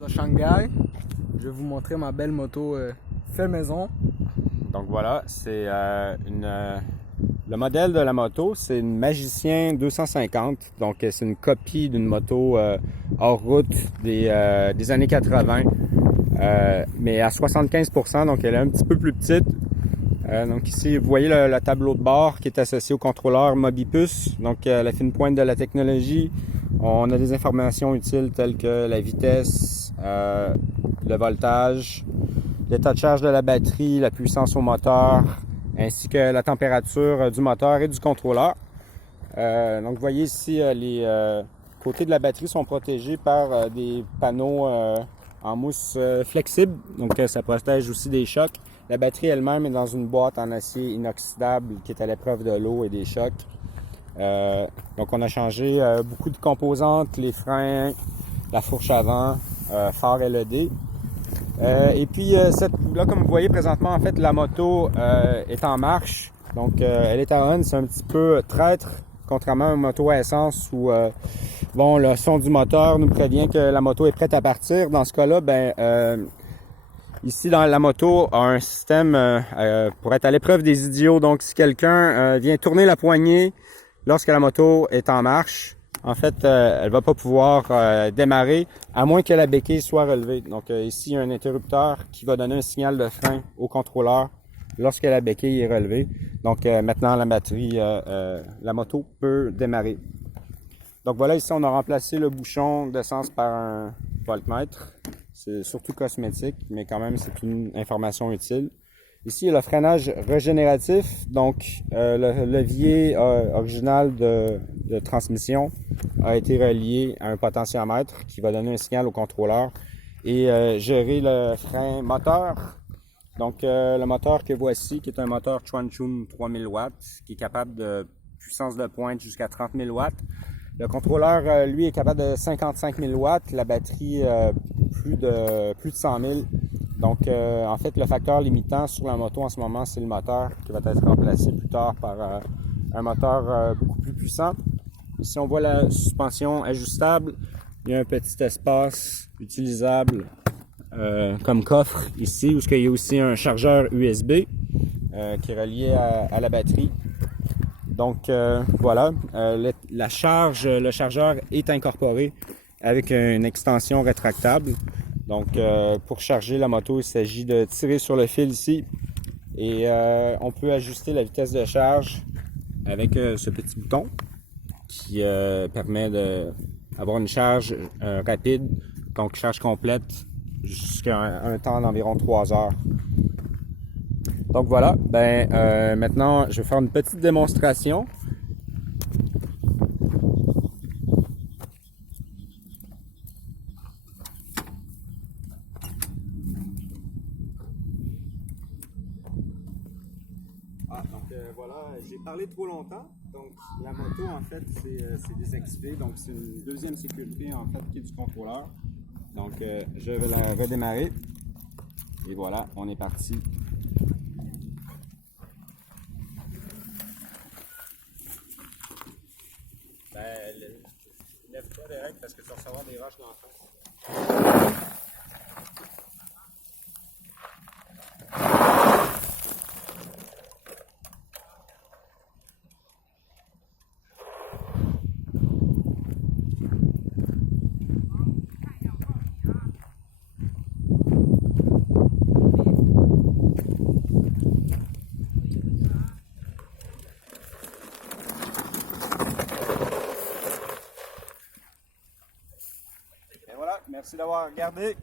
À Shanghai, je vais vous montrer ma belle moto fait maison. Donc voilà, c'est le modèle de la moto, c'est une Magicien 250. Donc c'est une copie d'une moto hors route des années 80, mais à 75%, donc elle est un petit peu plus petite. Donc ici, vous voyez le tableau de bord qui est associé au contrôleur Mobipus, donc la fine pointe de la technologie. On a des informations utiles telles que la vitesse, le voltage, l'état de charge de la batterie, la puissance au moteur, ainsi que la température du moteur et du contrôleur. Donc vous voyez ici, les côtés de la batterie sont protégés par des panneaux en mousse flexible, donc ça protège aussi des chocs. La batterie elle-même est dans une boîte en acier inoxydable qui est à l'épreuve de l'eau et des chocs. Donc on a changé beaucoup de composantes, les freins, la fourche avant, phare LED. Et puis là, comme vous voyez présentement, en fait, la moto est en marche. Donc elle est à on, c'est un petit peu traître, contrairement à une moto à essence où bon, le son du moteur nous prévient que la moto est prête à partir. Dans ce cas-là, ici, dans la moto, a un système pour être à l'épreuve des idiots. Donc, si quelqu'un vient tourner la poignée lorsque la moto est en marche, en fait, elle va pas pouvoir démarrer à moins que la béquille soit relevée. Donc, ici, il y a un interrupteur qui va donner un signal de frein au contrôleur lorsque la béquille est relevée. Donc, maintenant, la batterie, la moto peut démarrer. Donc, voilà, ici, on a remplacé le bouchon d'essence par un voltmètre. C'est surtout cosmétique, mais quand même, c'est une information utile. Ici, il y a le freinage régénératif. Donc, le levier original de transmission a été relié à un potentiomètre qui va donner un signal au contrôleur et gérer le frein moteur. Donc, le moteur que voici, qui est un moteur Chuanchun 3000 watts, qui est capable de puissance de pointe jusqu'à 30 000 watts. Le contrôleur, lui, est capable de 55 000 watts. La batterie, plus de 100 000. Donc, en fait, le facteur limitant sur la moto en ce moment, c'est le moteur qui va être remplacé plus tard par un moteur beaucoup plus puissant. Ici, on voit la suspension ajustable. Il y a un petit espace utilisable comme coffre ici, où il y a aussi un chargeur USB qui est relié à la batterie. Donc voilà, le chargeur est incorporé avec une extension rétractable. Donc pour charger la moto, il s'agit de tirer sur le fil ici et on peut ajuster la vitesse de charge avec ce petit bouton qui permet d'avoir une charge rapide, donc charge complète jusqu'à un temps d'environ 3 heures. Donc voilà, maintenant je vais faire une petite démonstration. Voilà, j'ai parlé trop longtemps. Donc la moto en fait c'est désactivé, donc c'est une deuxième sécurité en fait qui est du contrôleur. Donc je vais la redémarrer et voilà, on est parti. Lève-toi direct parce que tu vas recevoir des roches dans la face. Et voilà, merci d'avoir regardé.